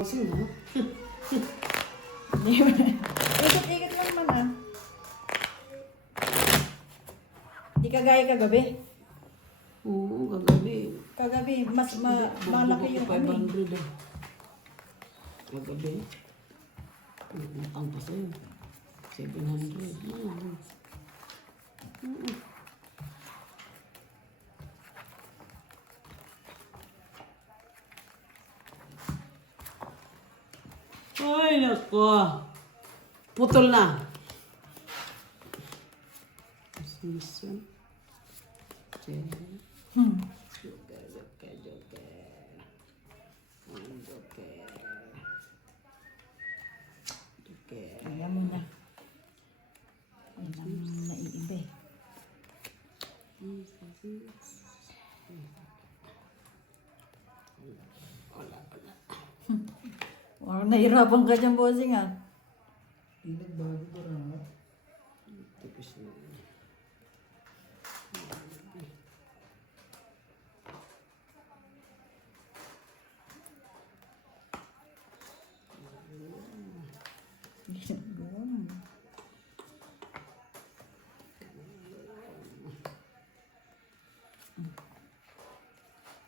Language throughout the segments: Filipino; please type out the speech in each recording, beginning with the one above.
Sino? Ikot-ikot lang man ah. Di kagaya kagabi. Oo, kagabi. Kagabi, mas malaki yung ano. 500 ah. Kagabi. Utang pa sa'yo. 700. Ay, nako. Putol na. Season. Joker. Ayan mo na. Ayan ang naiiba eh. Wow, nahirapan ka dyan, bossing ah. Pinagbago ko rin. Tipis na.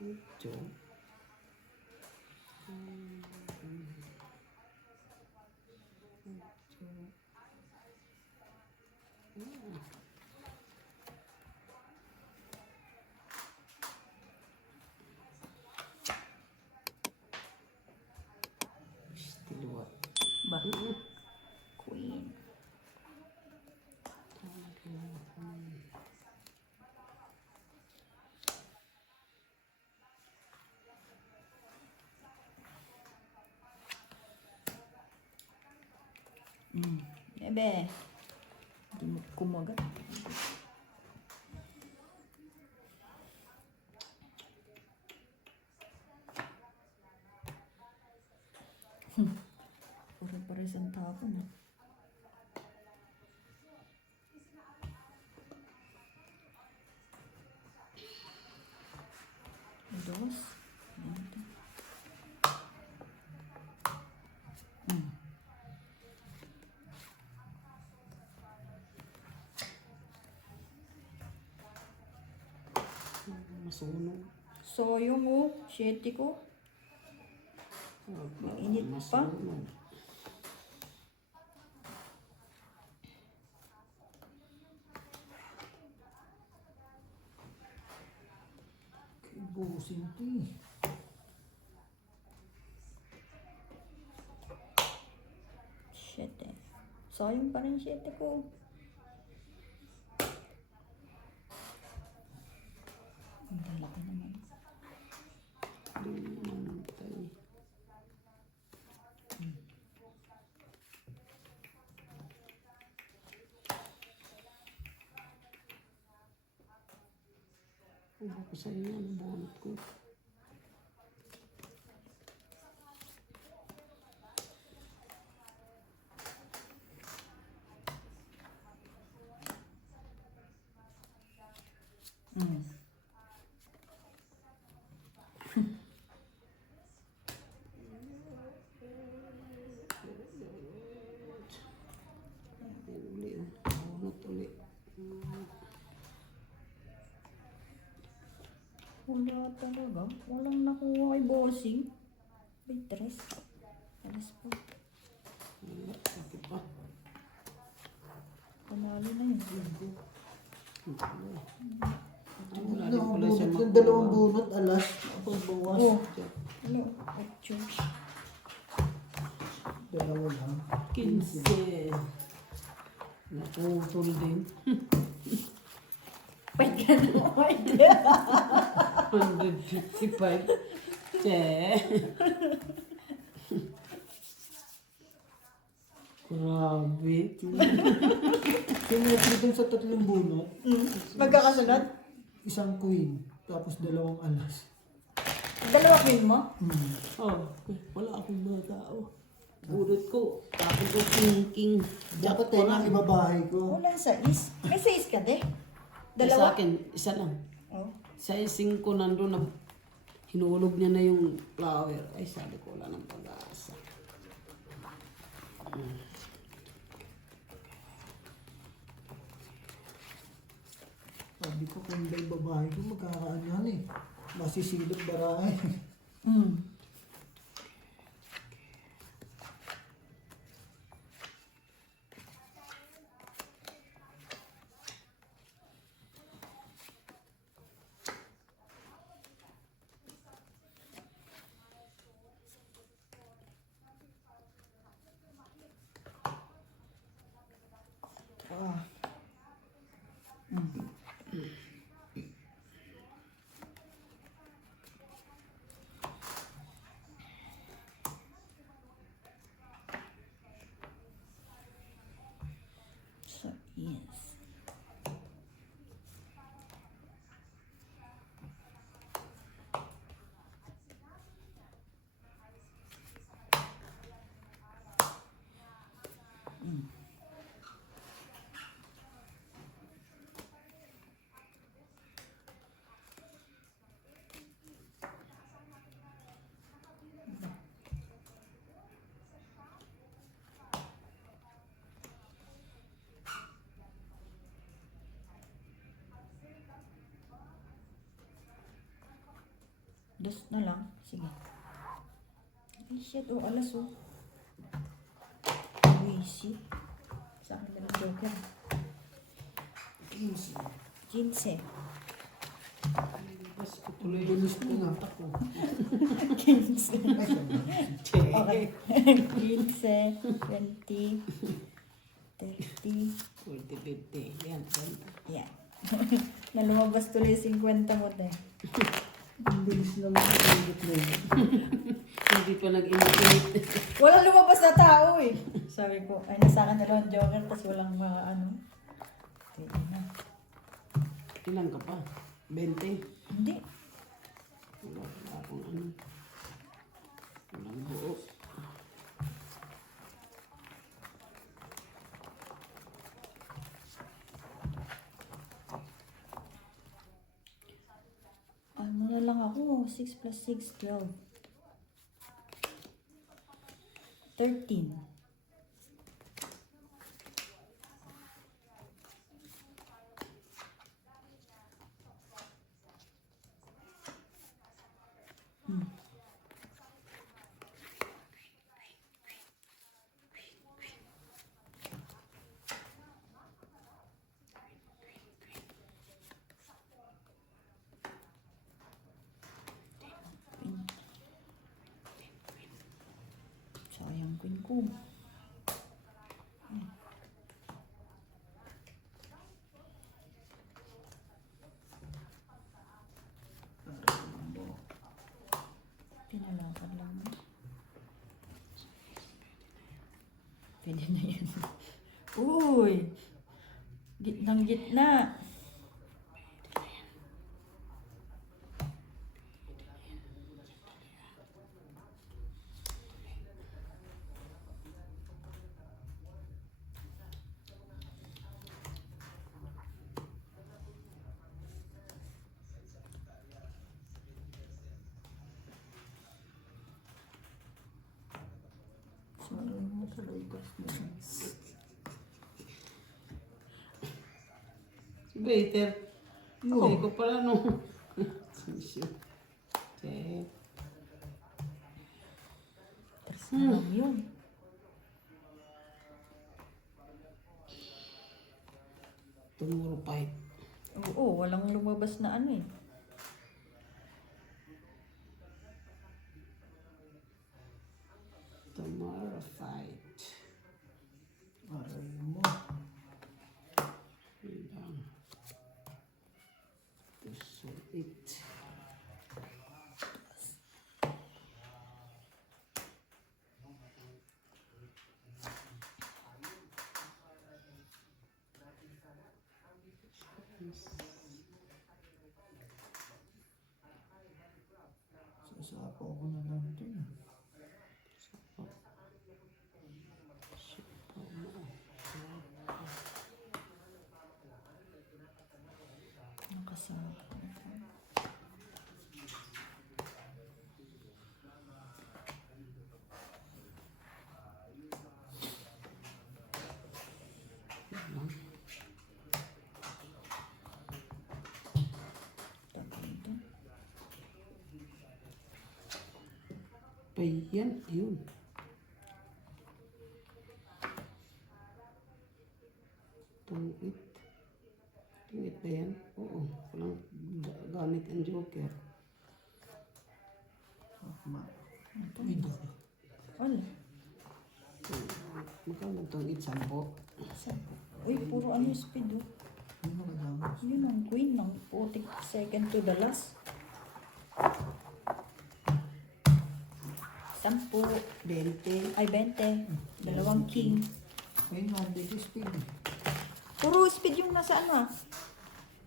Ito. Stiluat. Ba? Queen. Bebe. Hindi mo kumagat. Pare-pares ang tapon eh. Dos. Ito. Masunog. So, yung 7 ko. Mainit pa. Masunog. Busin ito eh. Siyete. Sayang pa rin 7 ko. Ang lalaki naman. Namatay. Ano ko sa'yo yan? Bunot ko. Uli. Bunot uli. Wala talaga. Walang nakuha kay bossing. May 3. Alas po. Wala. Bakit pa? Panalo na yun. Wala din pala siya Yung makuha. dalawang bunot, alas. Ako bawas. Oh. Ano? 8. Dalawa lang. 15. Naputol din. Wait ka na. Wait. 155. Che. Grabe. Sinetri dun sa tatlong bunot, Magkakasunod? isang queen, tapos dalawang alas. Dalawa queen mo? Oh, wala akong mga tao. Burot ko. Tapos ko thinking. Dapat tayo na ibabahay ko. Walang 6. May 6 ka de? Sa Dalawa? akin, isa lang. Oh. Sa ising ko nandun na hinulog niya na yung flower. Ay, sabi ko, wala ng pag-asa. ko kung may babae ko, magkakaanan eh. Masisilip barahay. Mm. Ah. Mm. So, yes. Mm. Dos na lang. Sige. Ay, shit. Oh, alas oh. Wisi. Saan na ng joker? 15. 15. Bas ko tuloy. Bilis ko na ako. 15. Ay, sabi. Okay. 15, 20, 30. 40, 50. Yan, ganda. Yan. Na lumabas tuloy 50 mo tayo. Ang bilis naman ang ulit na yun. Hindi pa nag-init. Walang lumabas na tao eh. Sabi ko, ay nasa akin na lang joker tapos walang ano. Pwede na. Ilan ka pa? 20? Hindi. Wala akong ano. Walang buo. Ano na lang ako? 6 plus 6, 12. 13. Hmm. Sayang queen ko. Pinalakad lang. Pwede na yan. Uy! Gitnang gitna. Sorry mo sa lugas mo. Si Waiter. Hindi ko pala no. Check. Tres na lang yun. Tomorrow fight. Oo, walang lumabas na ano eh. Tomorrow fight. Aray mo. Ilang. So, 8. Sasapaw ko na lang ito na. Nakasama. Ayan, ayun. Tungit. Tungit ba yan? Oo. Walang gamit ang joker. May doko. Wala. Magkano tungit? 10. Uy, puro ano yung speed oh. Yung mga damos. Yun ang queen ng putik second to the last. 10. 20. Ay, 20. Dalawang king. Ayun nga, dito speed. Puro speed yung nasa ano ah.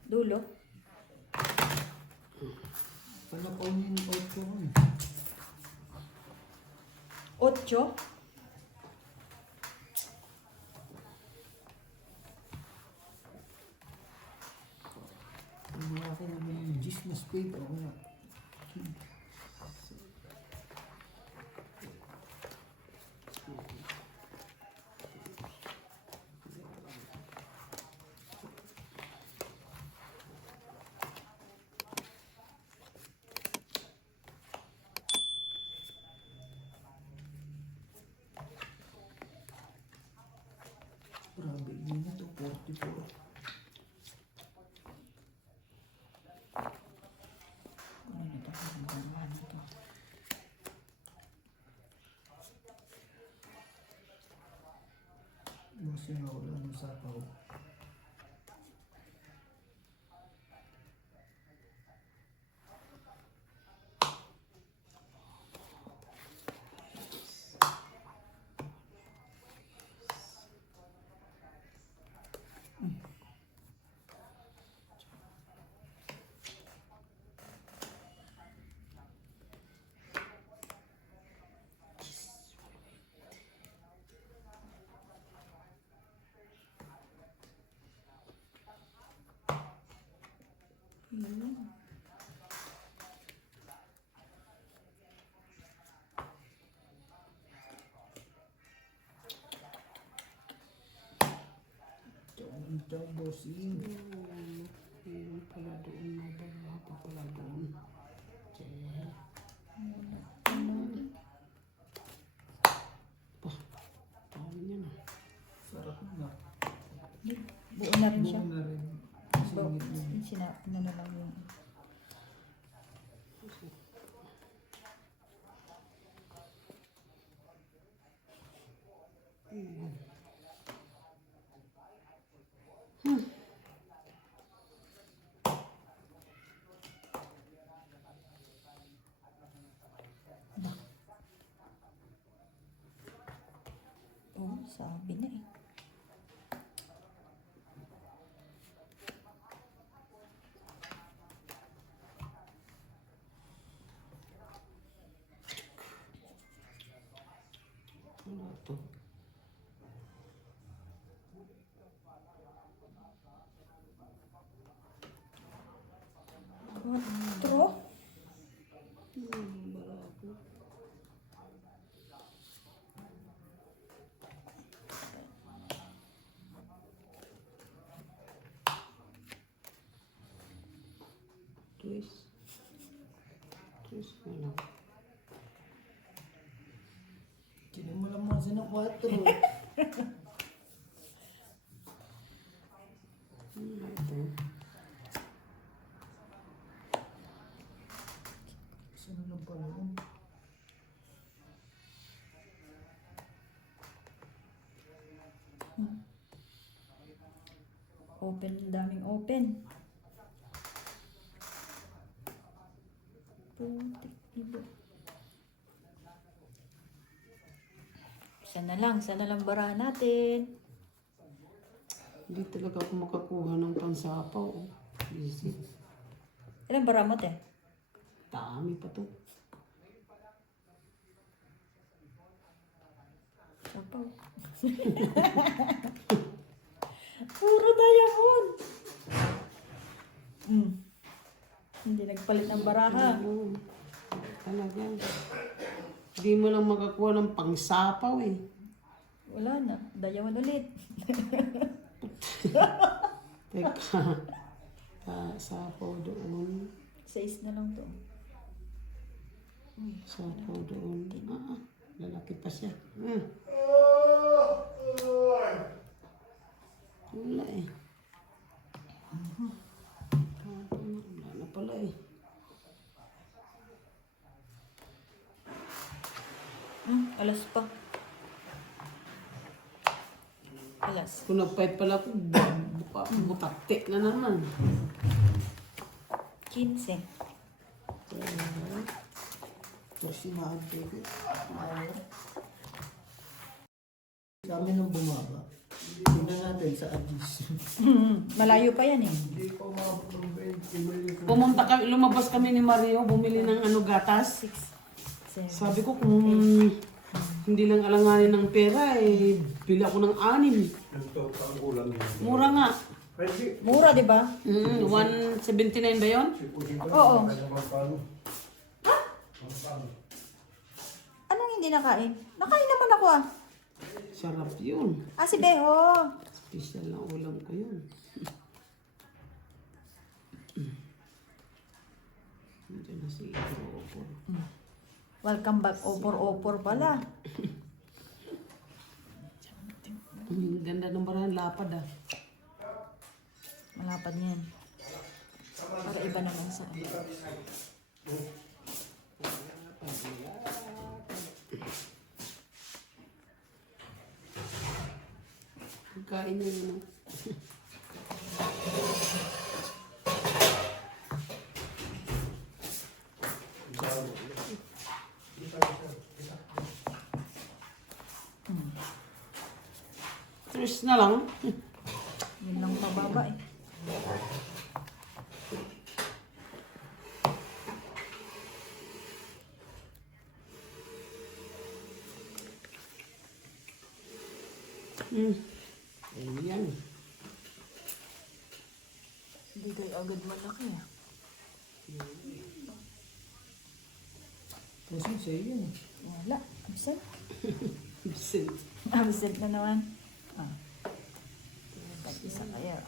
Dulo. Pala ko yung out ko ron. 8. Ang mga akin naman yung gis na speed. Oo nga. Grabe, yun na to, 44. Ano na ito? Ang ganahan na ito. Kasi nga wala nang sapaw. Yun. Ito, bossing. Ayun pala doon. Mababa pa pala doon. Okay. Dami niya na. Sarap na. Buo na rin siya. Buo na rin. Buo. Singit yun. Ano na lang yung... Oh, sabi na eh. Wala to. Quattro. Twist. Twist na lang. Kinin mo lang mga sinang 4. Wala ito. Sino lang pala yun? Open, daming open. Putik ibo. Sana lang barahan natin. Hindi talaga ako makakuha ng pansapaw. Easy. Ilang bara mo, te? Dami pa to. Sapaw. Puro diamond. Hindi nagpalit ng baraha. Ayun. Talaga. Hindi mo lang makakuha ng pangsapaw eh. Wala na. Diamond ulit. Teka. Sapaw doon. 6 na lang to. Sapaw doon. Lalaki pa siya. Wala eh. Wala na pala eh. Alas pa. Alas. Kung nagpahit pala ako, butaktik na naman. 15. Kasi maantay. Sa amin ang bumaba. Tingnan natin sa Addis. Malayo pa yan eh. Hindi pa umabot ng 20 Pumunta kami, lumabas kami ni Mario, bumili ng gatas. 6, 7. Sabi ko kung hindi lang alanganin ng pera, eh, bili ako ng 6. Mura nga. Mura, di ba? 179 ba yun? Oo. Anong hindi nakain? Nakain naman ako ah. Sarap yun. Si Beho. Special na ulam ko yun. Nandiyan na si Opor. Welcome back, opor-opor pala. Ang ganda ng barahan, lapad ah. Malapad niyan. Para iba naman sa ano. Kain na yun. Tres na lang. Yun lang pababa eh. Ayan. Hindi tayo agad malaki ah. Kasi sa'yo yun. Wala. Absent. Absent. Absent na naman. Isa kaya.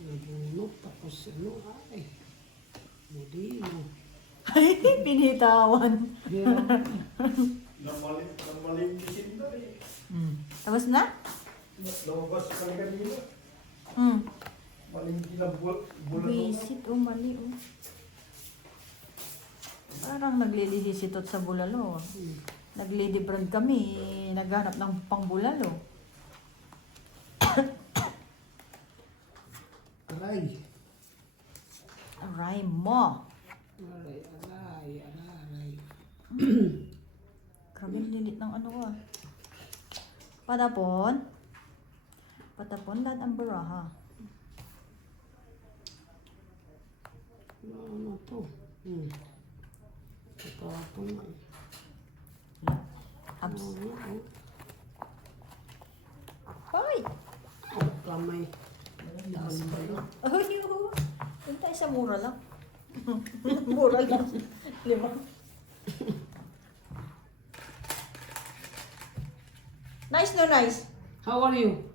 Nabunot tapos ano ay. Modelo. Ay, pinitawan. Tapos na? Lumabas ka na kanina. Malingki na Visit o mali o. Parang naglilihisitot sa bulalo. Nag-lady brand kami. Naghanap ng pangbulalo. Aray. Aray mo. Aray. Grabe ang lilit ng ano ko ah. Patapon. Patapon lahat ang baraha. Ano to? Patapon nga. Abs. Ano? Hoy! Kamay. Dami ba yun? Oh, yun. Doon tayo sa mura lang. Mura lang. 5. Nice no nice. How are you?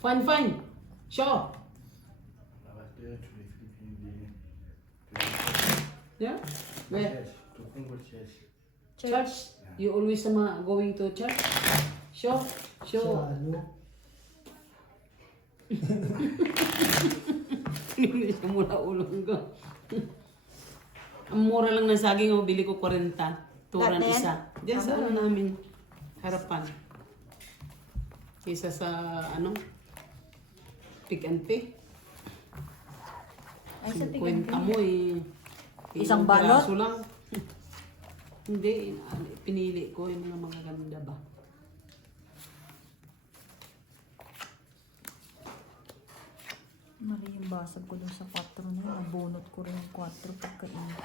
Fine. Sure. Yeah? Where? Church? You always going to church? Sure? Sa ano? Hindi siya mura ulong ko. Ang mura lang ng saging, bili ko 40. Turan Lahat na yan? isa. Diyan sa ano namin, harapan. Kaysa sa pick and pick. Ay, sa 50 pigan mo eh. Isang Ilang balot? piraso lang. Hindi, pinili ko yung mga magaganda ba. Mali yung basag ko dun sa 4 na yun. Nabunot ko rin yung 4 pagkainit.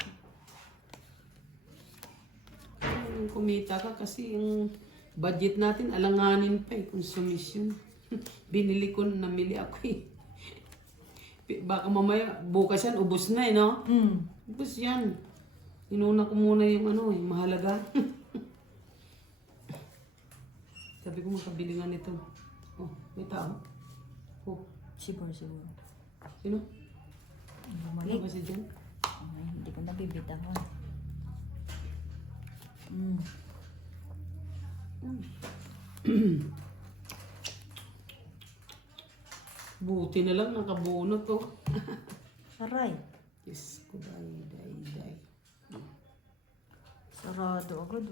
Kumita ka kasi yung budget natin alanganin pa eh, konsumisyon. Binili ko, namili ako eh. Baka mamaya, bukas yan, ubos na eh, no? Ubos yan. Inuna ko muna yung yung mahalaga. Sabi ko makabili nga nito. Oh. May tao? Oh, Siguro. sino? Ano Bumalik. ba si Jen? Ay, hindi ko nabibitawan. Buti na lang nakabunot to. Aray. Yes, ko day. Sarado agad.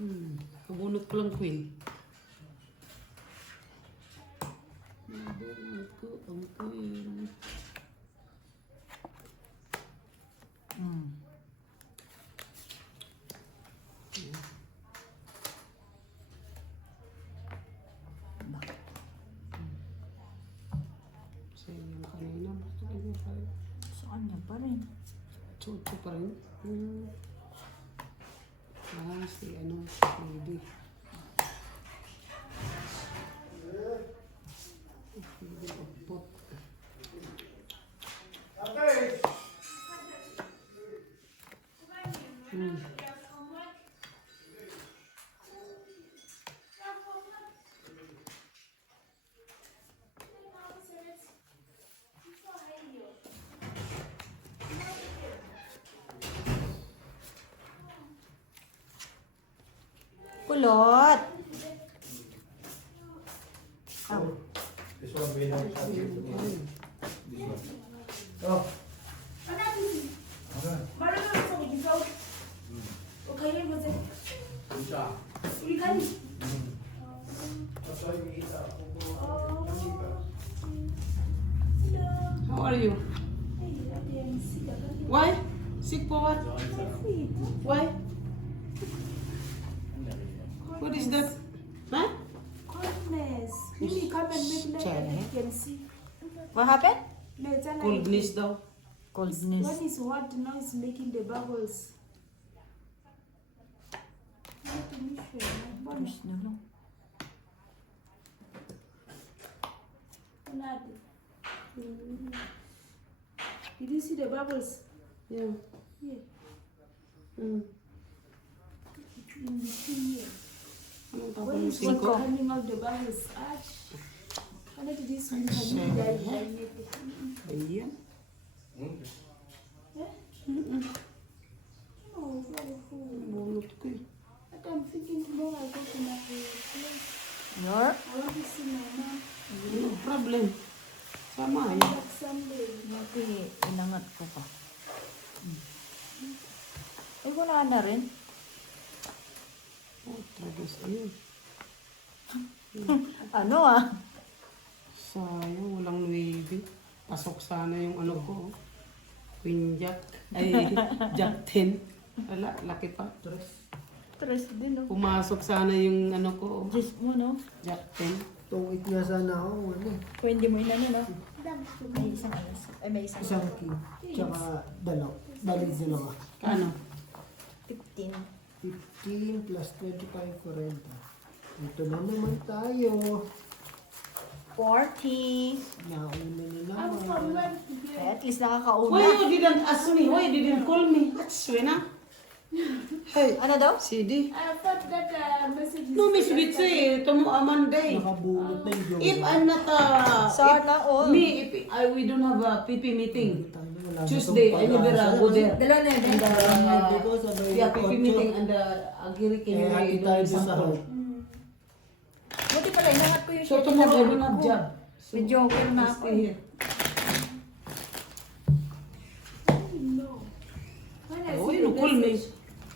Oh. Kabunot ko lang, Queen. Nabunot ko ang Queen. Kasi yung kanina, basta ano tayo. Sa kanya pa rin. Chucho pa rin. Si ano, Rudy. Rudy Opot. Kulot! Aw. This one we have something to do. This one. Oh. How are you? Why? Sick for what? Why? What is that? Huh? Coldness. Maybe come and make like Chair, you can see. What happened? No, it's like Coldness daw. Coldness. What is hot now is making the bubbles. Tapos na lang. Did you see the bubbles? Yeah. Yeah. Mm. In between here. Anong When tapos is yung what 5? coming out the bubbles? Ash. Ano to this one? Ayan. Oh, very full. Bunot ko eh. But I'm thinking tomorrow I go to my place. Your? I want to see my mom. No problem. Sama Come yan. back Sunday. Dati, inangat ko pa. Ay, wala na rin. Oh, tragos. Ayun. Ano ah? Sayang, walang nuebe. Pasok sana yung ano ko. oh. Queen Jack. Ay, Jack 10. Wala, laki pa. Stress din oh. Pumasok sana yung ano ko. oh. Just mo no? Jack 10. Tuwit nga sana ako. Ano? Pwede mo inano no? May isang alas. Ay, may isang Isang king. Tsaka dalaw. Balik dalawa. Kano? 15. 15 plus 25, 40. Ito na naman tayo. 40. Nauna na I'm from naman. where to here. Ay, at least nakakauna. Why you didn't ask me? Why you didn't call me? That's Swena. Hey, Ano daw? CD. I thought that message is No, Miss Bitsi, tomo Monday. Nakabunot na yung If jowa. I'm not Sana all. me, if we don't have a PP meeting. Tayo, wala na Tuesday, tong I never pag-asa. go there. Dalawa na yun. And Monday ko sa may yeah, PP kotso. meeting and the Agirikin. Eh, hati tayo doon sa hall. Buti pala, inangat ko yung So tomorrow I don't have job. So, With Joker na I'll ako stay eh. here. No. When I Oh, see you the call me. message,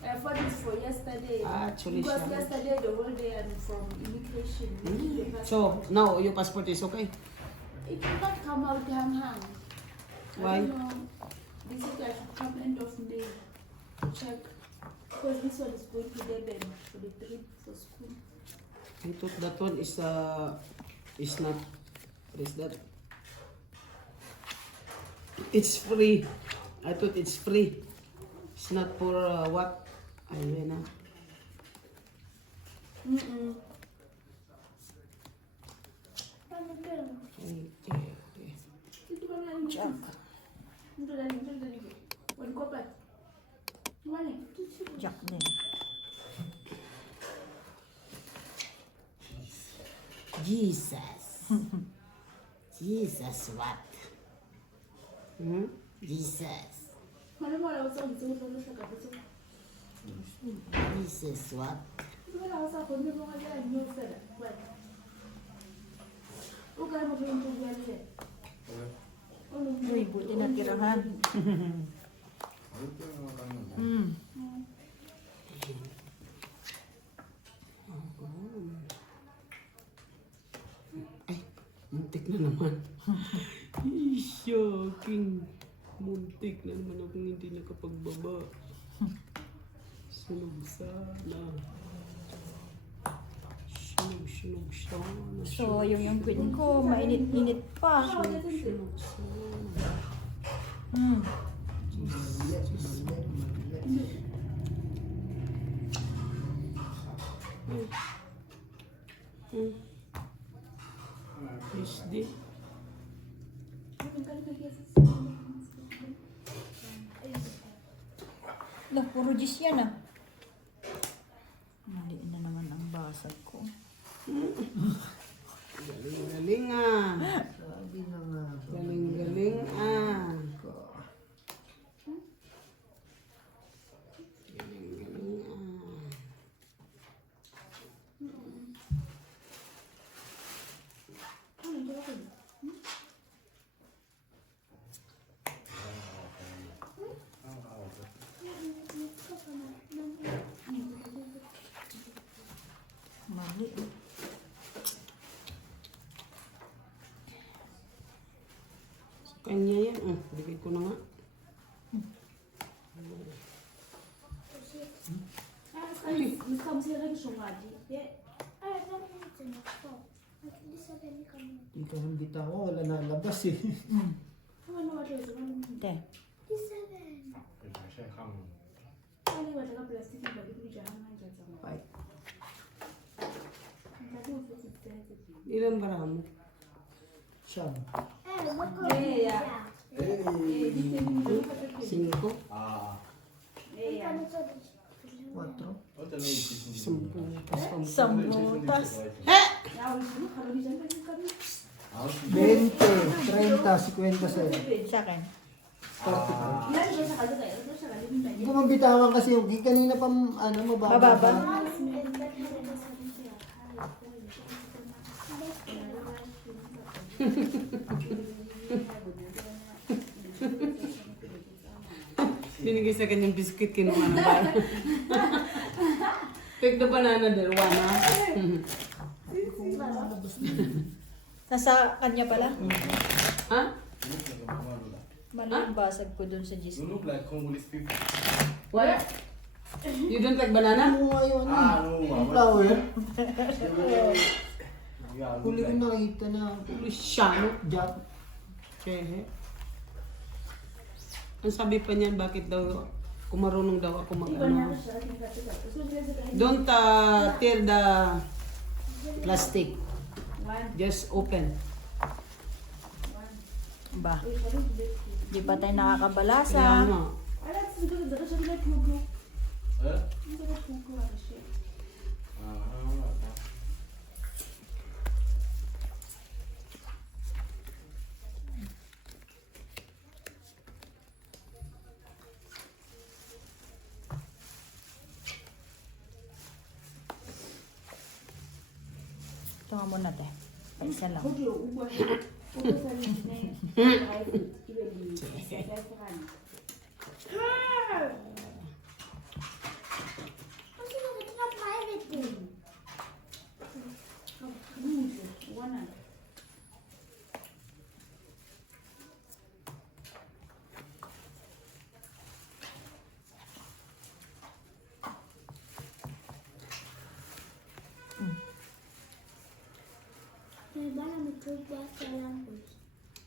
I thought it's for yesterday. Actually, Because siya. yesterday the whole day I'm from immigration. The passport. So, now your passport is okay? It will not come out hang. Why? I don't know. They said I should come end of May to check. Because this one is going to Durban for the trip for school. I thought that one is not, what is that? It's free. I thought it's free. It's not for what? Ayun na. Okay. Check. Jack din. Jesus. Jesus what? Jesus. Mana mana usah disuruh cakap betul. Jesus what? Mana usah kau ni bukan ada news ada. Buat. Bukan mau belum tu buat ni. Uy, buti natirahan. Ay, muntik na naman. Shocking. Muntik na naman akong hindi nakapagbaba. Sunog sana. Sunog sana. So, yung queen ko, mainit-init pa. Sunog sana. Hmm. SD. Lah, puro gis yan ah. Mali na naman ang basag ko. Galing-galing ah. Sabi na nga. Galing-galing ah. Galing-galing ah. Mali. Kanya yan. Bigay ko na nga. Mesti mesti lagi sumadi. Ya. Di ka nang bitaw, wala na labas eh. Mana ada itu kan? Te. Kali ada plastik bagi tu jangan aja sama. Ay, Tadi waktu kita itu. ilan bara mo? Siyam. Ya. Di sini dulu kata kita. 5? Ya. 4. Sampu. Sambutas. Ya, itu kalau di sana kami. 20, 30, 50 sa'yo. Sa akin. 45. Ya, itu sakali tayo. Itu sakali minta. Hindi ko mabitawan kasi yung kanina pa mababa. Mababa. Binigay sa kanyang biscuit kinuha na ba? Take the banana there, Wana. Nasa kanya pala. Ha? Mali ang basag ko dun sa gis. You look like Congolese people. What? You don't like banana? Ano nga yun? No. Yung flower. Yeah, look Huli ko like. nakita na Luciano. Jack. Kehe. Ang sabi pa niyan, bakit daw, kung marunong daw ako mag-ano. Don't tear the plastic. Just open. Ba? Di pa tayo Kaya nakakabalasa. nga. Eh? Ah, Ito nga muna te. Paisa lang.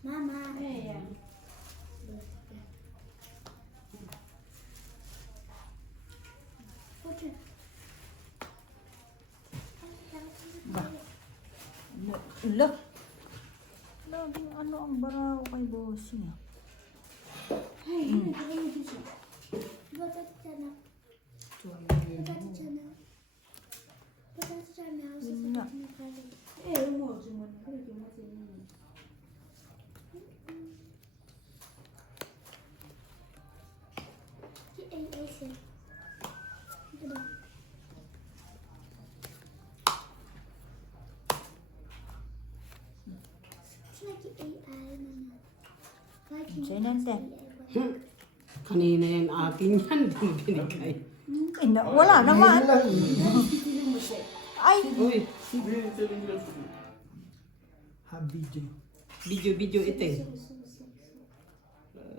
Mama. Ba? Lo. Laging ano ang baraw kay bossing ah. Yun nga. Eh, mo, Sa'yo natin. Kanina yung akin yan, di mo binigay. Wala naman. Ay! Uy, Habidyo. video ito eh.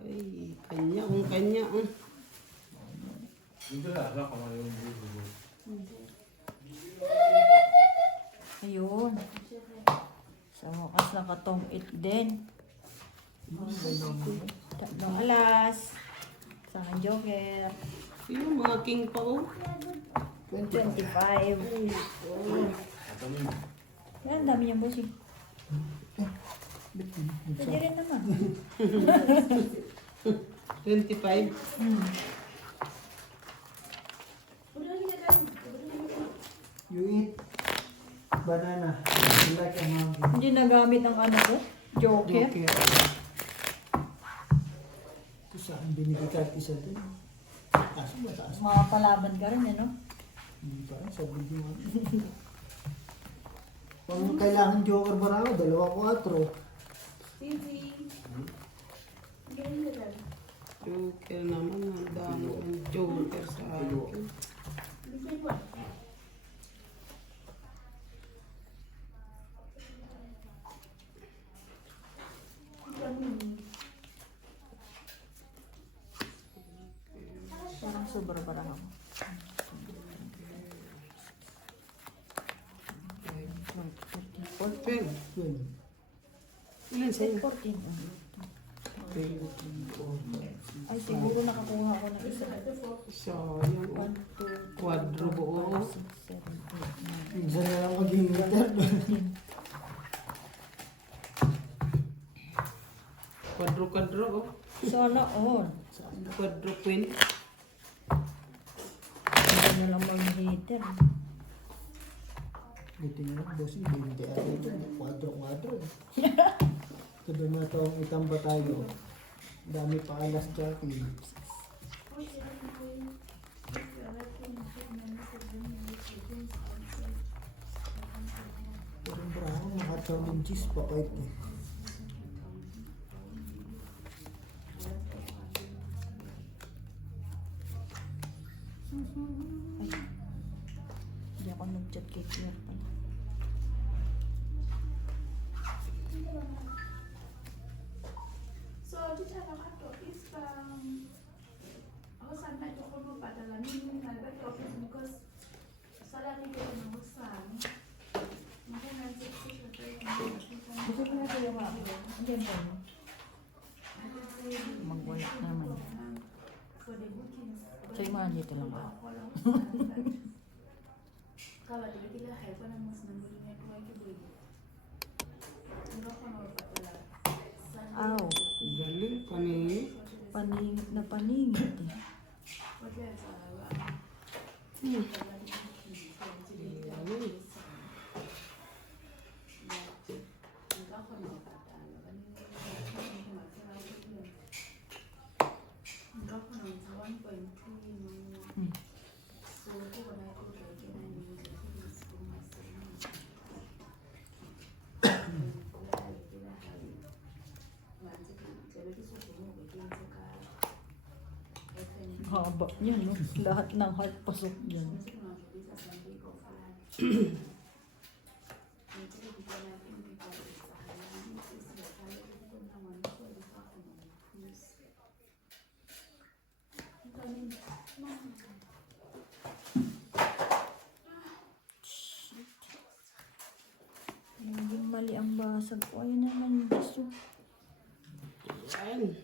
Ay, kanya, kanya. Dito lang, ako na yung bulo. Ayun. Sa wakas nakatong it din. Tatlong alas. Sa akin joker. Yung mga king pa oh. 25. Yan, ang dami niyang bossing. Pwede rin naman. 25. You eat banana. You like a monkey. Hindi nagamit ng ano ko. Joker. Joker. Ito saan binigay kahit isa din. Taas mo, taas mo. Mga palaban ka rin, ano? Hindi pa, sa video mo. Kung kailangan joker barako, 2-4. Joker naman, ang dami ng joker sa akin. Parang sobra-bara ako. 12. Yun. Ilan sa'yo? 14. Ay, siguro nakakuha ko ng isa. Sayang. 1, 2, Quadro buo. 6, 7, 8, 9. Minsan na lang maging meter. Quadro oh. Sana all. Quadro queen. Hindi na lang mag-hater. Buti na lang, boss, hindi ako ito. Kwadro. Kada na ito, itamba tayo. Dami pa alas Jackie. Pero bravo, naka-challenges pa kahit eh. Ay. Hindi ako nag-chat kay Claire pala. So, teacher nakato is ako sana ito ko mapadala nini nalibati office because salary ko na usang. Mga Gusto ko na ito yung ako. Andiyan ba mo? Mag-work naman. for the bookings. So, yung mga dito lang ako. Kawa di kita hay pa na mas nambuli na ko ay kiboy. Ano ko na patala. Aw, Galing, panini. paningit na paningit eh. Haba niya, no? Lahat ng heart pasok niyan. Naging mali ang basag ko. Ayun naman, gusto. Ayan.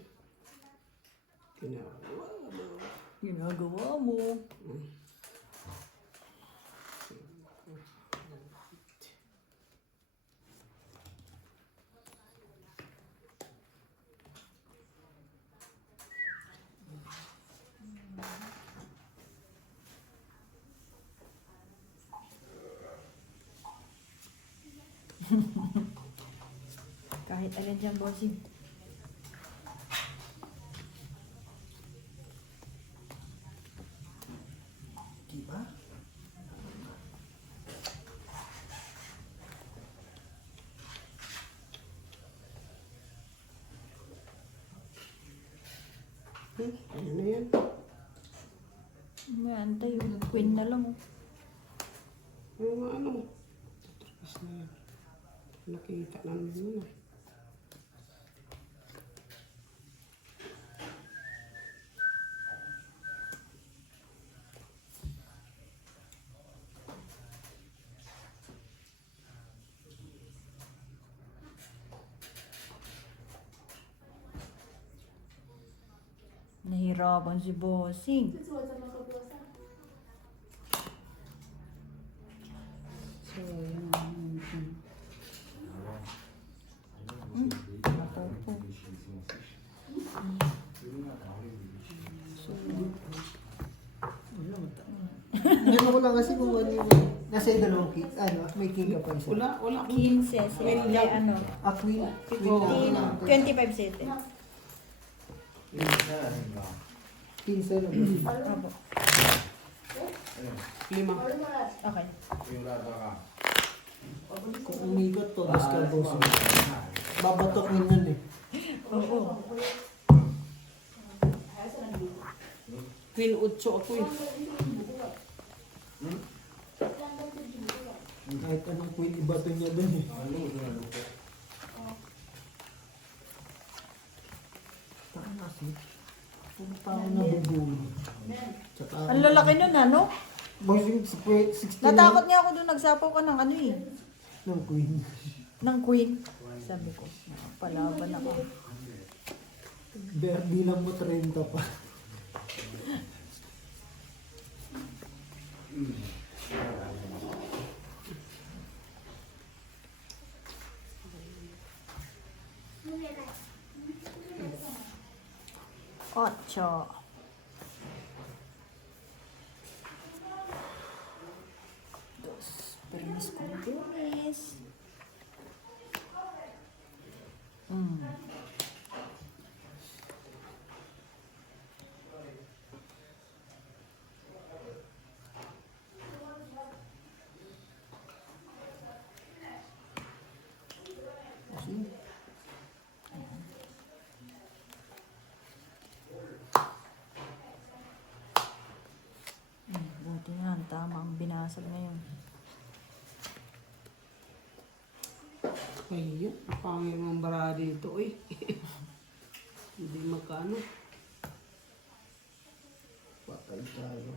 Ginagawa mo. Kahit alin dyan, bossing. Ano na yan? May antay yung queen na lang. Oh. Yung ano. Tapos na yan. Nakita na naman. Nahirapan si bossing. This was a makabasa. So, yun. Mapopo. Hindi ko lang kasi kung ano yung nasa yung dalawang king. Ano, may king ka pa isa. Wala ko. 15 7. Ano? Ah, queen. Oo. 25 7. King sa lang. Opo. 5. Okay. Kung umikot to, discard boss. Babatok mo nun eh. Oo. Queen 8 ako eh. Kahit anong queen, ibato niya dun eh. Taka kasi. Kung tao nabubulo. Tsaka, Ang lalaki nun, ano? boss yung 69 Natakot niya ako doon. Nagsapaw ka ng ano eh. ng queen. Ng queen. Sabi ko, palaban ako. Berdi lang mo 30 pa. Ocho. Dos. Permis condones. Kasi, Buti na lang, tama ang binasag ngayon. Kaya, pangit mong bara dito eh. Hindi magkano. patay tayo.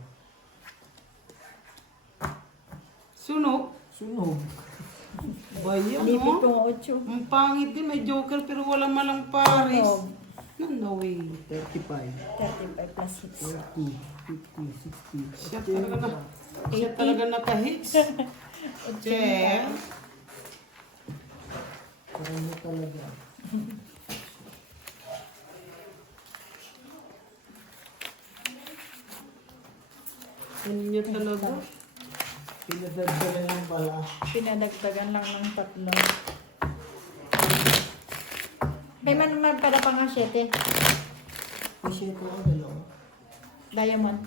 Sunog. Sunog. Bayan Lipit mo. kong ocho. Ang pangit din, may joker pero wala malang pares. Sunog. No way. 35. 35 plus 6. 40. 50. 60. Siya talaga na. Siya talaga naka-hits. Che. Parang mo talaga. Yan niya talaga. Pinadagdagan lang pala. Pinadagdagan lang ng 3. May man magpala pa nga 7. Kasi ito ako dalawa. Diamond.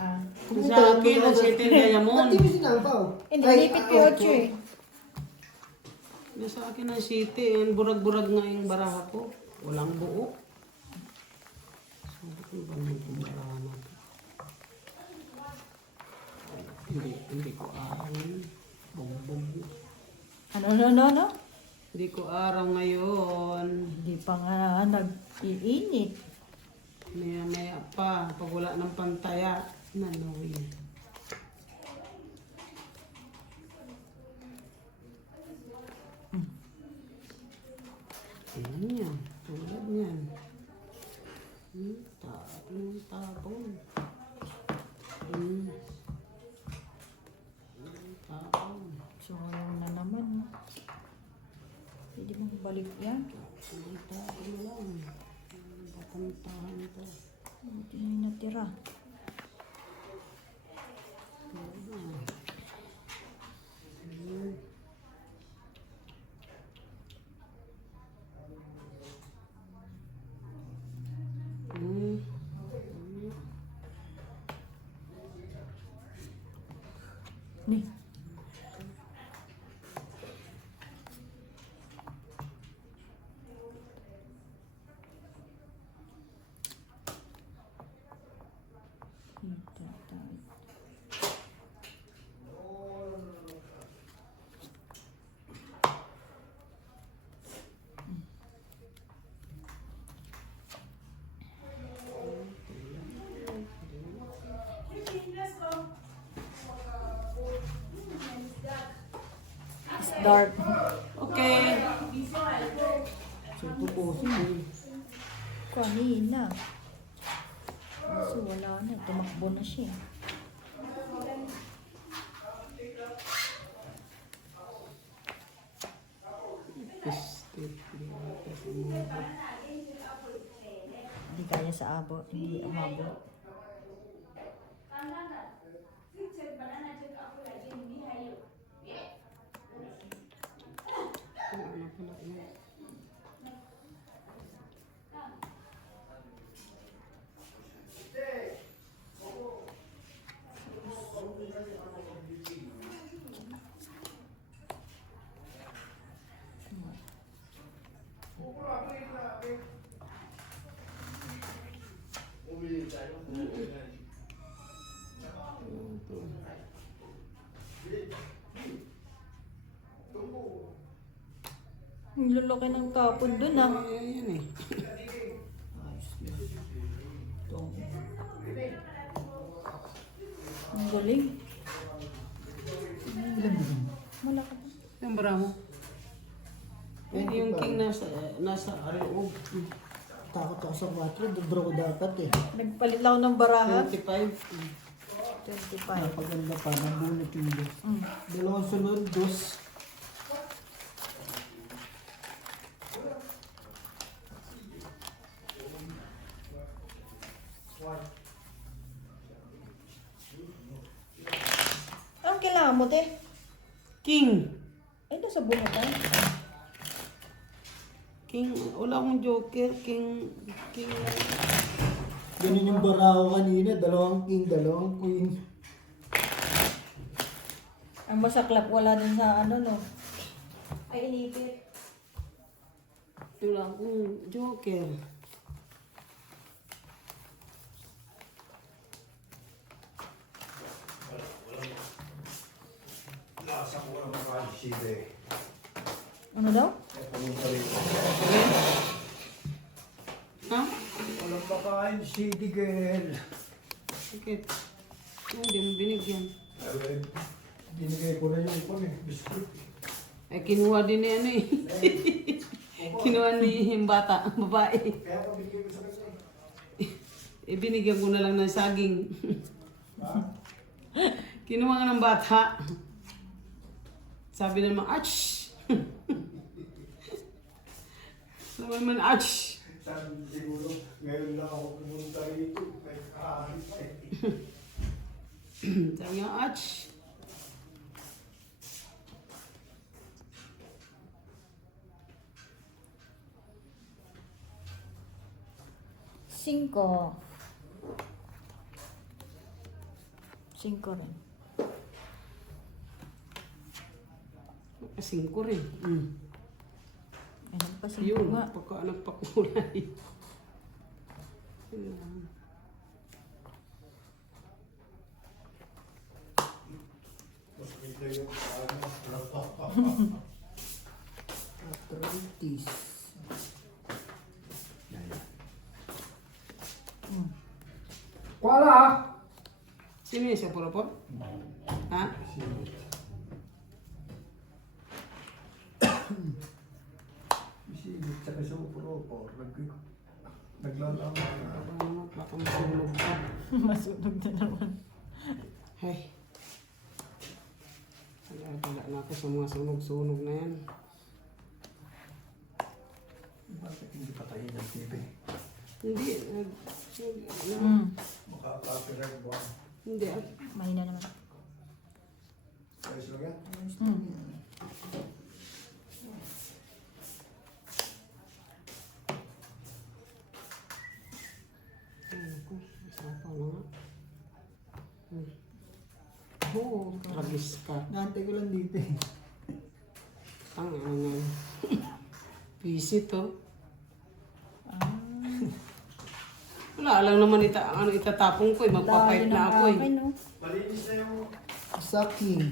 Ah. Sa akin, ang City Diamond. Ba't di mo sinampaw? Hindi, Ay, lipit ko 8 eh. Yung sa akin ang City, yung burag-burag nga yung baraha ko. Walang buo. Sabi ko ba yung baraha natin? Hindi ko araw yun. Bumbong. Ano? Hindi ko araw ngayon. Hindi pa nga nag-iinit. Maya-maya pa, pag wala ng pantaya, nanawin. Ayan yan, tulad yan. Tapon. Tapon. So, ngayon na naman. Pwede mong balik yan. Tapon na lang. Papuntahan to. Buti na yung natira. Ni. Dark. Okay. So, pupusin. Kanina. Kaso wala na. Tumakbo na siya. Hindi kaya sa abo. Hindi umabot. Ang lalaki ng kapon dun ah. Ayan eh. Ayos na. Itong Ang galing. ilan ba yun? Wala ka pa. Yung bara mo. Yung king nasa loob. Takot ako sa 4, draw ko dapat eh. Nagpalit lang ako ng baraha. 25. 25. Napaganda pa, nabunot yung dos. Mm. Dalawang sunod, dos. Anong kailangan mo, te? King. Ay, nasa bunutan. King. Wala akong joker. King. Ganun yung bara ko kanina, dalawang king, dalawang queen. Ang masaklap, wala din sa ano, no? Ay, inipit. Wala akong joker. Ano daw? Ha? Walang pakain, shady girl. Bakit? Hindi mo binigyan. Binigay ko na yung ipon eh, biskuit. Ay, kinuha din ni ano eh. Kinuha ni yung bata, babae. Kaya ko binigay ko sa kanya eh. Binigyan ko na lang ng saging. Kinuha nga ng bata. Sabi naman, ach! Sabi naman, ach! Sabi siguro, ngayon lang ako pumunta rito. May kahit eh. Sabi nga, ach! Cinco. 5 rin. 5 rin. Ayun pa, 5 Yun, nga. pagka nagpakulay. Yun lang. Arthritis. Wala! Sino yung sa puro po? Ha? Isilip sa kaso puro. Naglalama na. Ano, baka masunog ka. Masunog na naman. Ay. Wala na ako sa mga sunog-sunog na yan. Bakit hindi patayin ang TV? Hindi. Makaka-copyright ba? Hindi. Mahina naman. Ayos lang yan? Usapan na nga. Oo, tragis ka. Naantay ko lang dito eh. Ang ano nga. Busy to. Wala lang naman itatapong ko eh. Magpapipe na ako eh. Malinis na yung... Sa king.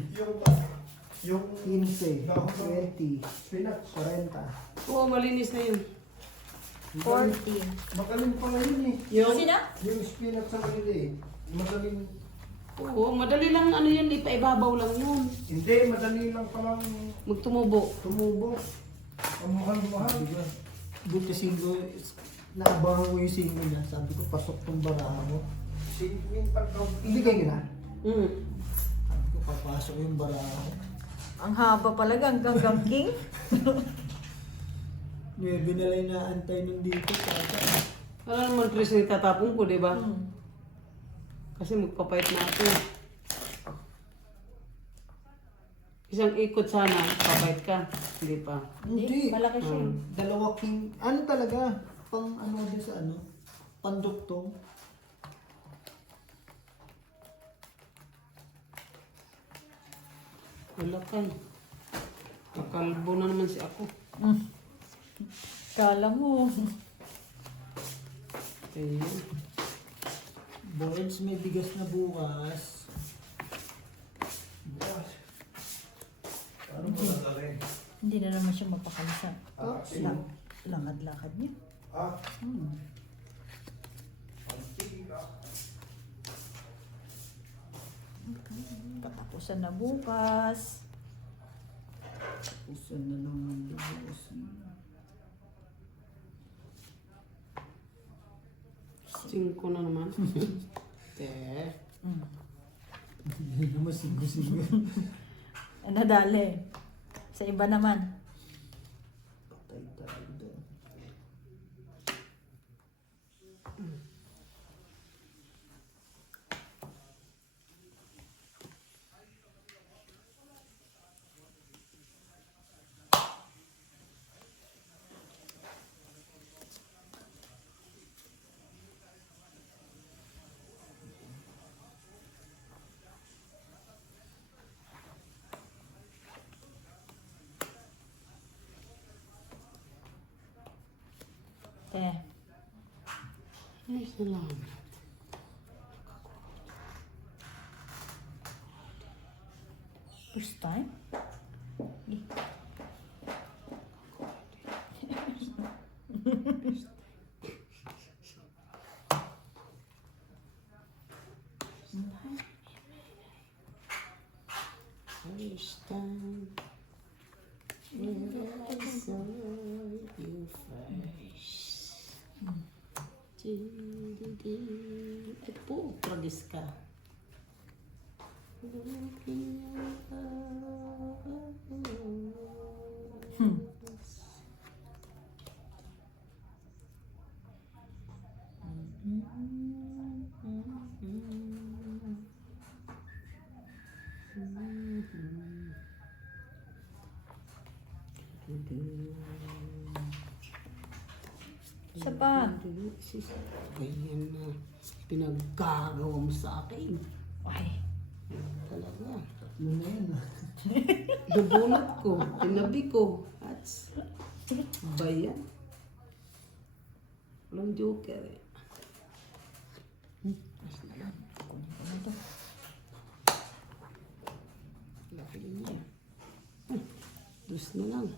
Yung 15, 20, spinach, 40. Oo, malinis na yun. 40. Magaling pala yun eh. Yung, Sino? Yung spinach sa kanila eh. Magaling Oo, madali lang ano yun, ipaibabaw lang yun. Hindi, madali lang palang Magtumubo. tumubo. Ang mahal-mahal. Diba? Buti singgo, naabangan ko yung singgo niya. Sabi ko, pasok tong baraha mo. Singin pag daw. Ibigay ko na. Mm. Sabi ko, papasok yung baraha mo. Ang haba pala hanggang king. Nuebe na lang inaantay nun dito. Kaya, Wala naman Chris na itatapon ko, di ba? Hmm. Kasi magpapait na ako. Isang ikot sana, papait ka. Hindi pa. hindi. Malaki siya. Dalawa king, ano talaga? Pang ano din sa ano? Panduktong. Wala ka. Kakalbo na naman si ako. Kala mo. Ayan. Boards, may bigas na bukas. Ano mo nadali? Hindi na naman siya mapakalisa. Ah, Langad-lakad niya. Ah, Katapusan na bukas. Usan na naman bukas. 5 na naman. Eh. Hindi naman singgo-singgo. Ano dali? Sa iba naman. Patay tayo doon. Eh, Ay, salamat. first time? First time when I saw you first. Ay po, tragis ka. Siya pa. Ganyan na pinaggagawa mo sa akin. Ay, Talaga. Ano na yan ah. Dubunot ko, tinabi ko. At bayan. Walang joker eh. Laki niya. Dus na lang.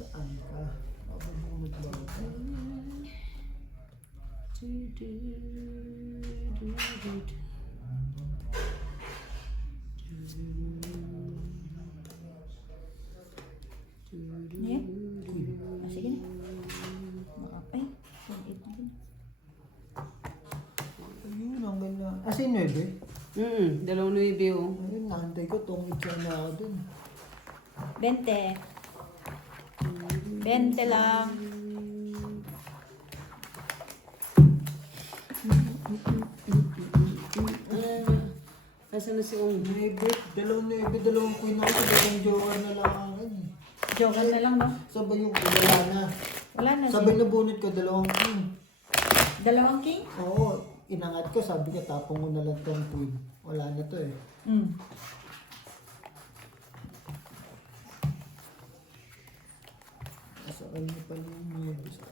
Saan ka? Mabubunod ba ako? yan. Sige na. Makapay. Ayun, ang ganda. As in, 9. 2 oh. Ayun, naantay ko, tungit siya na ako dun. 20. 20 lang. Asa na si Ong? 9, dalawang queen ako, dalawang joker na lang ang akin. Joker na lang, no? Sabay yung wala na. Wala na Sabay siya. na bunot ko, dalawang king. Dalawang king? Oo, inangat ko, sabi ko, tapong ko na lang tong queen. Wala na to eh. Mm. Sa kanya pala yung mga gusto.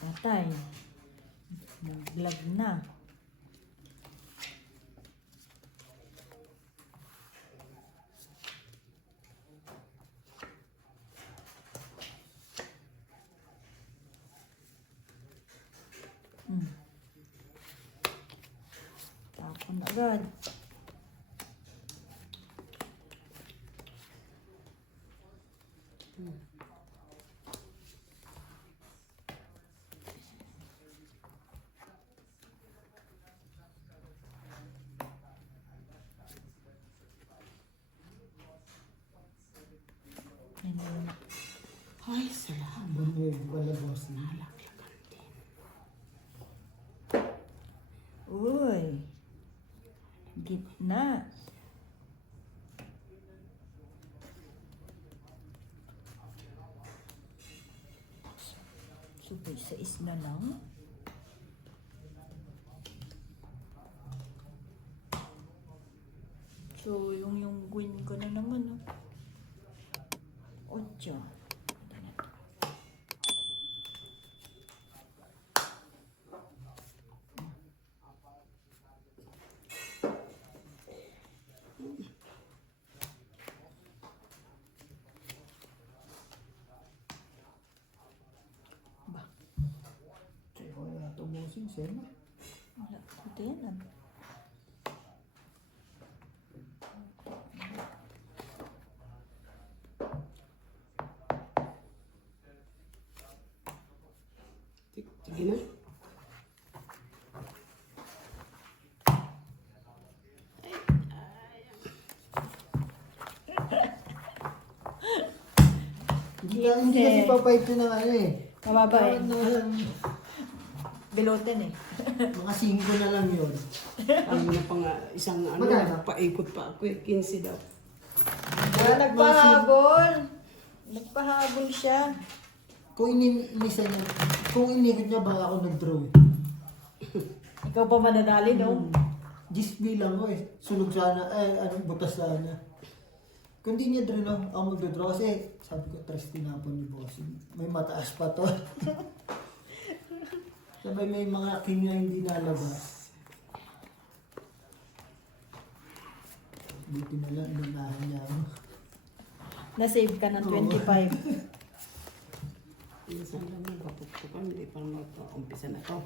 Patay. Naglag na. Hmm. Tapon agad. Ayun. Ay, salamat. Bunyog, wala bossing. Uy. Gitna. Subay sa isla lang. So, yung queen ko na naman, oh. Ocho. Kaya wala ito bossing, sena. Wala ko din, ah. Sige na. Hindi kasi papayag ko ng ano eh. Mababa eh. Na- Bilotin eh. Mga 5 na lang yun. Ano na pa nga, isang ano, Magkano? paikot pa ako eh, 15 daw. Nagpahabol. Nagpahabol siya. Kung inisa niya, kung inikot niya, baka ako nag-draw eh. Ikaw pa manadali, no? Gisby lang ko eh. Sunog sana, butas sana. Kung di niya draw lang, ako mag-draw kasi sabi ko, tres tinapon ni bossing. May mataas pa to. Sabay may mga king na hindi nalabas. Buti na lang, inunahan niya ako. Na-save ka ng 25. Minsan lang yung kapukpukan, hindi pa naman ito, umpisa na to.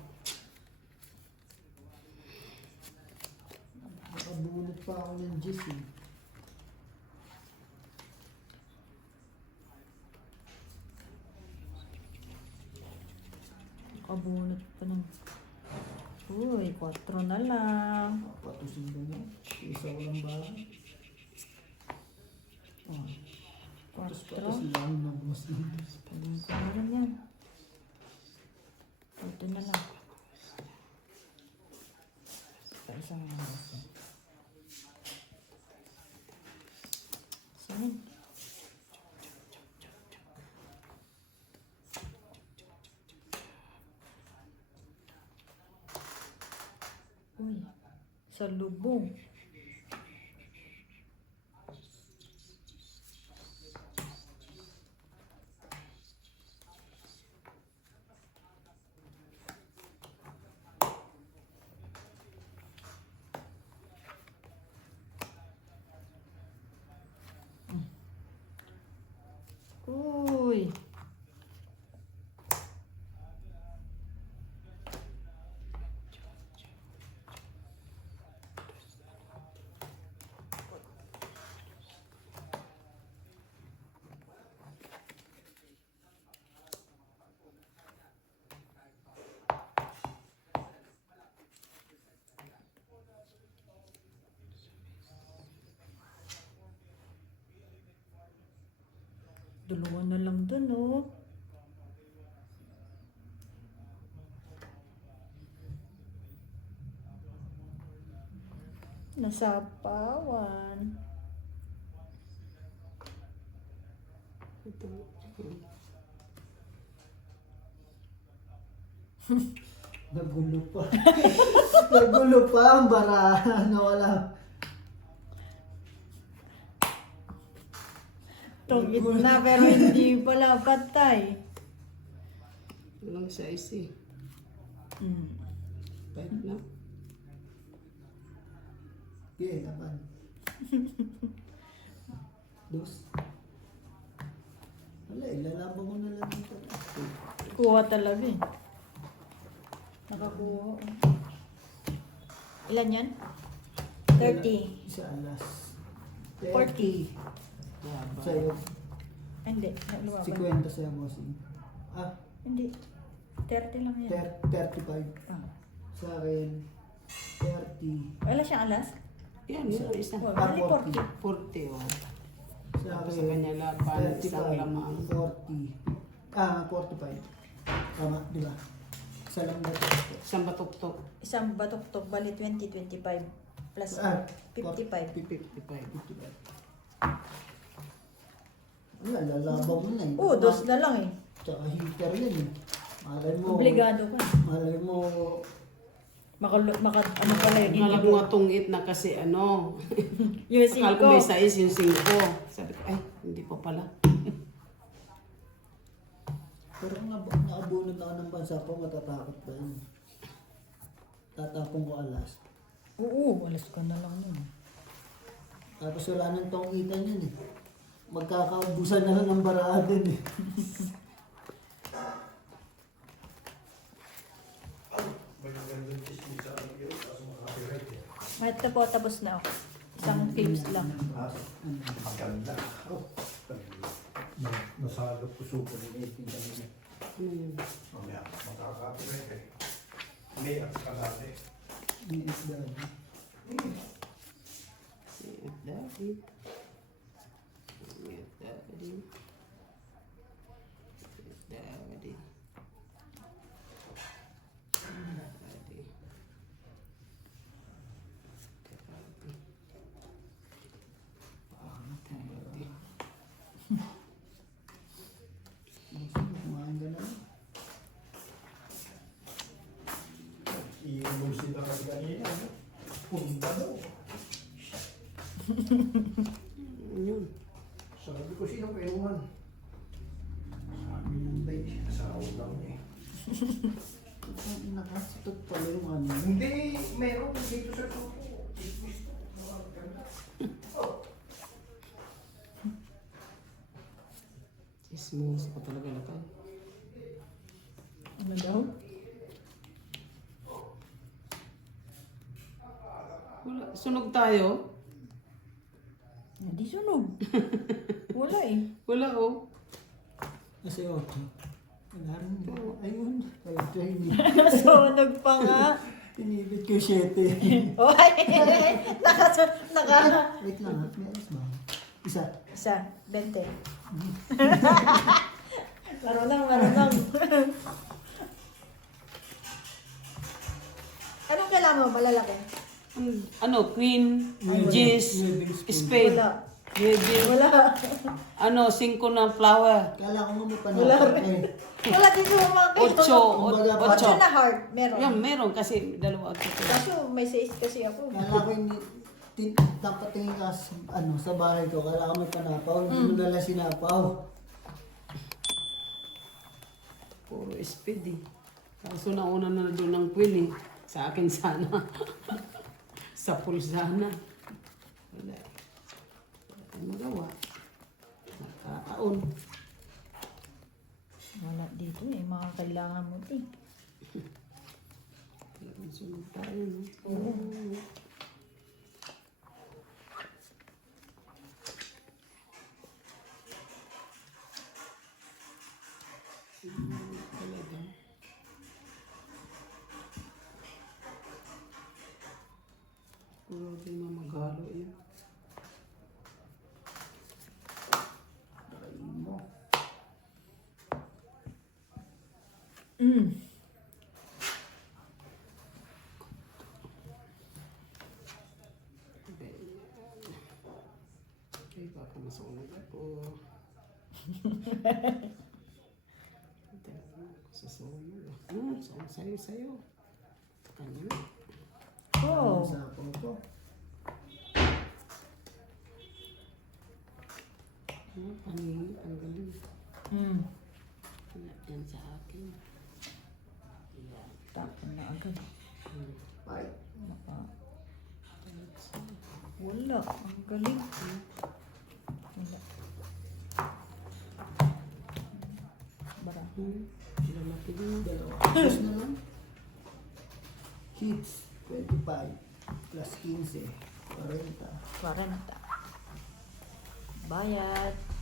Nakabunot pa ako ng Gis eh. Kabunot pa ng... Uy, 4 na lang. Patusin ba niya? Isa ko lang ba? Oh, patus 4. lang ng bossing. Pagin ko na rin yan. Ito na lang. Pa isang oras. Sige. Uy, sa lubong. Uy. Dalawa na lang dun, oh. Nasapawan. Ito. Nagulo pa. Nagulo pa ang barahan. Nawala. Tugit na pero hindi pala patay. Walang size eh. Mm. Five na. Okay, laban. Dos. Wala, ilalaban mo na lang ito. Kuha talaga eh. Nakakuha. Ilan yan? 30. Isa alas. 40. Yaba. Sa'yo. Hindi. Lumaban. 50 sa'yo, bossing. Ah, Hindi. 30 lang yan. 35. Ah. Sa akin, 30. Wala siyang alas? Yan, yun. Isa. Oh, Ah, bali 40. 40 oh. Sa Tapos sa akin, kanya laban, isang 35, lamang. 40. Ah, 45. Tama, di ba? Isa lang na ito. Isang batok-tok. Isang batok-tok, bali 20, 25. Plus Ah, 55. 55. Wala, lalabaw mo na eh. Oo, dos na lang eh. Tsaka heater yan eh. Malay mo. Obligado ka. Malay mo. Ano pala yun? Akala ko nga tungit na kasi ano. Yung Akala ko may 5. size yung 5. Sabi ko, ay, hindi pa pala. Pero kung naabunod ako ng bansa ko, matatakot ba yun? Tatapong ko alas. Oo, alas ka na lang yun. Tapos wala nang tongitan yun eh. Magkakaubusan na lang ng baraan din eh. Ito po, tapos na ako. Isang clips lang. Maganda. Oh. Nasagap ko super. Ano yun? Mamaya, makaka-copyright eh. May at kalate. May isda. Daddy. Daddy. Daddy. Kumain ka na. Iinom sila kasi kanina. Punta daw. Yun. Sabi ko, sino pa inuman? Sabi ng day, asawa lang eh. Nakasitot pala yung ano. Hindi, meron dito sa tupo. Chismosa pa talaga na to. Ano daw? Wala. Sunog tayo? Hindi sunog. Wala eh. Wala oh. Kasi 8. Wala rin. Ayun. Ayun. Sunog pa nga. Inibit ko 7. Oy! Naka... Wait lang ha. May alas ba? Isa. Isa, 20. Marunong. Anong kailangan mo? Malalaki? Ano, queen, Nueve. Jis, Nueve spoon. spade, Wala. nueve, Wala. ano, 5 na flower, Kala ko nga may Wala panahon rin. eh. Wala din yung mga 8, 8 na heart, meron. Yan, meron kasi dalawa at ito. Kaso may 6 kasi ako. Kala ko yung dapat tingin ka sa bahay ko. Kala ko may panapaw. Hindi mo nalang sinapaw. Puro speed eh. Kaso nauna na doon ng queen eh. Sa akin sana. Sa pool sana. Wala. Wala tayong magawa. Nakataon. Wala dito eh, mga kailangan mo eh. Kailangan sunod tayo, no? Oo. Talaga. Puro din mga maghalo yun. Mm. Okay, baka masunog ako. Susuyo. Sayo. Kanya. Oh. Sa ako. Ang galing. Yan sa akin. Yan. Tapon na agad. Ay, Naka. Wala. Ang galing. Wala. Bara. Lalaki din. dalawa. Plus na lang. Hits, 25. Plus 15. 40. 40. Bayad.